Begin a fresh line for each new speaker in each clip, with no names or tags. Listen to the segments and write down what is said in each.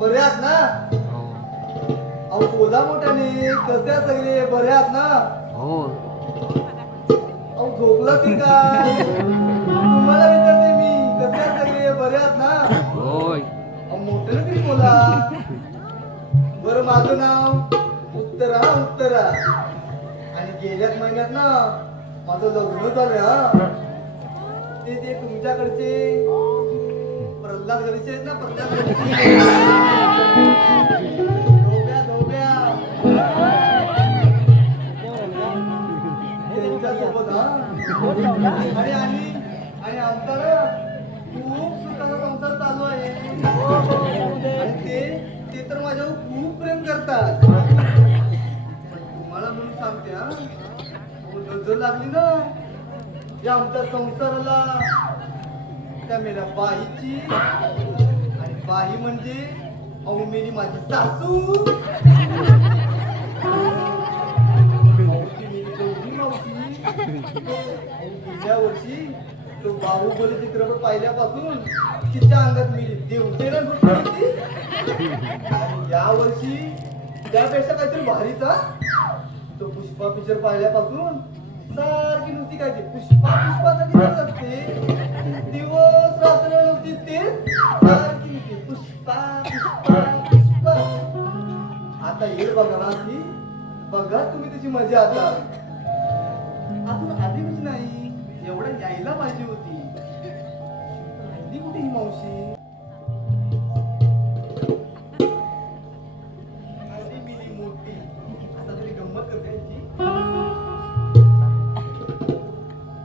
बरे आहात ना? अहो बोला मोठ्याने कसे आहात सगळे? बरे आहात ना?
हो.
अहो झोपलं की काय? तुम्हाला विचारते मी कसे आहात सगळे? बरे आहात ना?
होय.
अहो मोठ्याने तरी बोला. बरं माझं नाव उत्तरा उत्तरा. आणि गेल्याच महिन्यात ना माझं लग्न झालं हा. ते ते तुमच्याकडचे प्रल्हाद घरीचे आहेत ना प्रल्हाद घरीचे धोब्या धोब्या. त्यांच्यासोबत हा. आणि आणि आणि आमचा खूप सुखाचा संसार चालू आहे. आणि ते ते तर माझ्यावर खूप प्रेम करतात. तुम्हाला म्हणून सांगते हा. हो, नजर लागली ना. या आमच्या संसाराला. कॅमेरा बाईची? आणि बाई म्हणजे अहो मेली माझी सासू. गेल्या वर्षी तो बाहुबली चित्रपट पाहिल्यापासून तिच्या अंगात मी देवतेला घुसली आणि या वर्षी त्यापेक्षा काहीतरी भारीचा तो पुष्पा पिक्चर पाहिल्यापासून सारखी नुसती काय ते? पुष्पा पुष्पा बघा तुम्ही त्याची मजा आता. अजून आधीच नाही एवढं यायला पाहिजे होती. राहिली कुठे ही मावशी.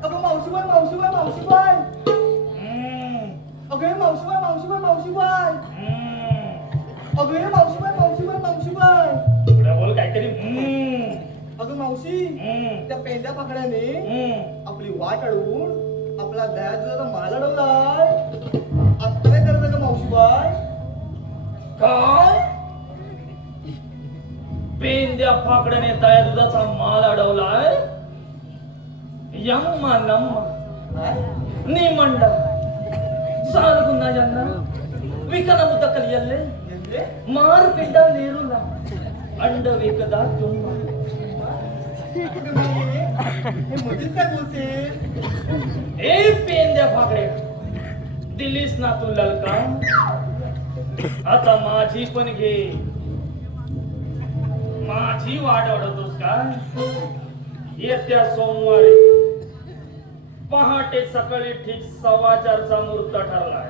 अगं मावशीबाई अगं हे मावशीबाई मावशीबाई मावशीबाई. अगं हे मावशीबाई अगं मावशी त्या पेंड्या पाकड्याने. आपली वाट अडवून आपला दयाचा माल अडवलाय. आता काय करत का मावशीबाई
काय? पेंद्या फाकड्याने तया दुधाचा माल अडवलाय? यम्मा नम्मा
काय?
निमंड साल गुन्हा यांना विकना मुदकल यल्ले? मार पिंडा नेरूला. अंड विकदा तुम्हा
अगं मी हे मध्येच
दिलीस ना तू ललका. आता माझी पण घे. माझी वाट अडवतोस का? येत्या सोमवारी. पहाटे सकाळी ठीक सव्वा चारचा मुहूर्त ठरलाय.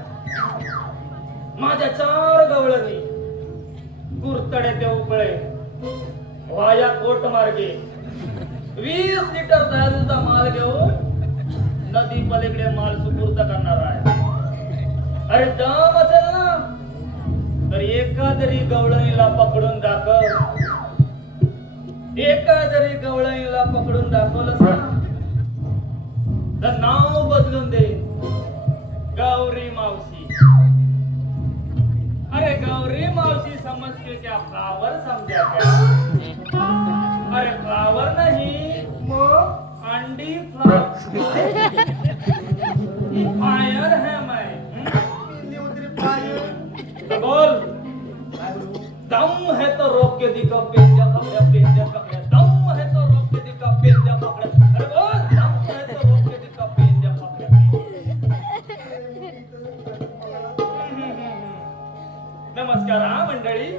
माझ्या चार गवळणी. कुरतडे ते उकळे वाया कोट मार्गे. वीस लिटर दयालूचा माल घेऊन नदी पलीकडे माल सुपूर्त करणार आहे. अरे दम असेल ना तर एका जरी गवळणीला पकडून दाखव. एका जरी गवळणीला पकडून दाखवलं ना तर नाव बदलून दे. गौरी मावशी. अरे गौरी मावशी समजते त्या फ्लावर समजा अरे फ्लावर नाही फायर है मैं। बोल। दम है तो रोक के दिखा पेंजा पकड़े पेंजा पकड़े। दम है तो रोक के दिखा पेंजा पकड़े। अरे बोल। दम है तो रोक के दिखा पेंजा पकड़े। नमस्कार हा मंडळी।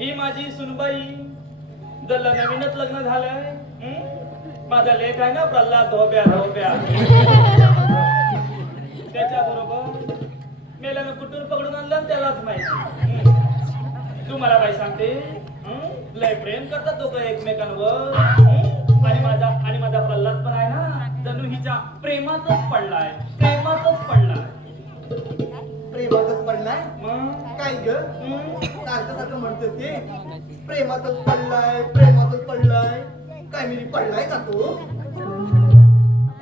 ही माझी सुनबाई. जर नवीनच लग्न झालंय. माझा लेख आहे ना प्रल्हाद धोब्या धोब्या त्याच्या बरोबर मेल्यानं कुठून पकडून आणलं आणि त्यालाच माहिती. तू मला काय सांगते? लय प्रेम करतात दोघं एकमेकांवर? आणि माझा आणि माझा प्रल्हाद पण आहे ना जणू हिच्या प्रेमातच पडलाय प्रेमातच पडलाय
प्रेमातच पडलाय काय ग? सारखं सारखं म्हणतो ते प्रेमातच पडलाय प्रेमातच पडलाय काय मिली? पडलाय का तो?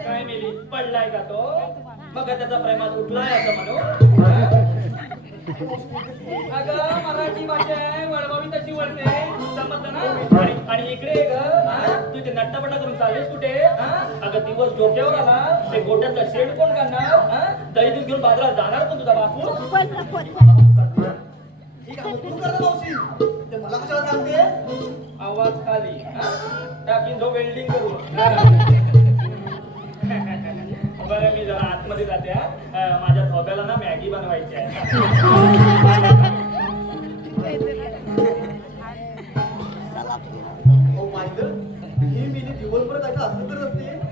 काय मिली? पडलाय का तो? मग त्याचा प्रेमात उठलाय असं म्हणू. अगं मराठी भाषा आहे वळवावी तशी वळते. समजलं ना? आणि आणि इकडे ग. हा? तू इथे नट्टापट्टा करून चाललीस कुठे? हा? अगं दिवस डोक्यावर आला. ते गोट्यातला शेड कोण काढणार हा? दही दूध घेऊन बाजारात जाणार पण तुझा बापू?
ठीक आहे मग तू मावशी. ते मला कशाला सांगते
आवाज खाली. टाकी जो वेल्डिंग करू. बरं मी जरा आतमध्ये जाते माझ्या थोब्याला ना मॅगी बनवायची आहे. माझं हे मी दिवसभर त्याचं असं तर असते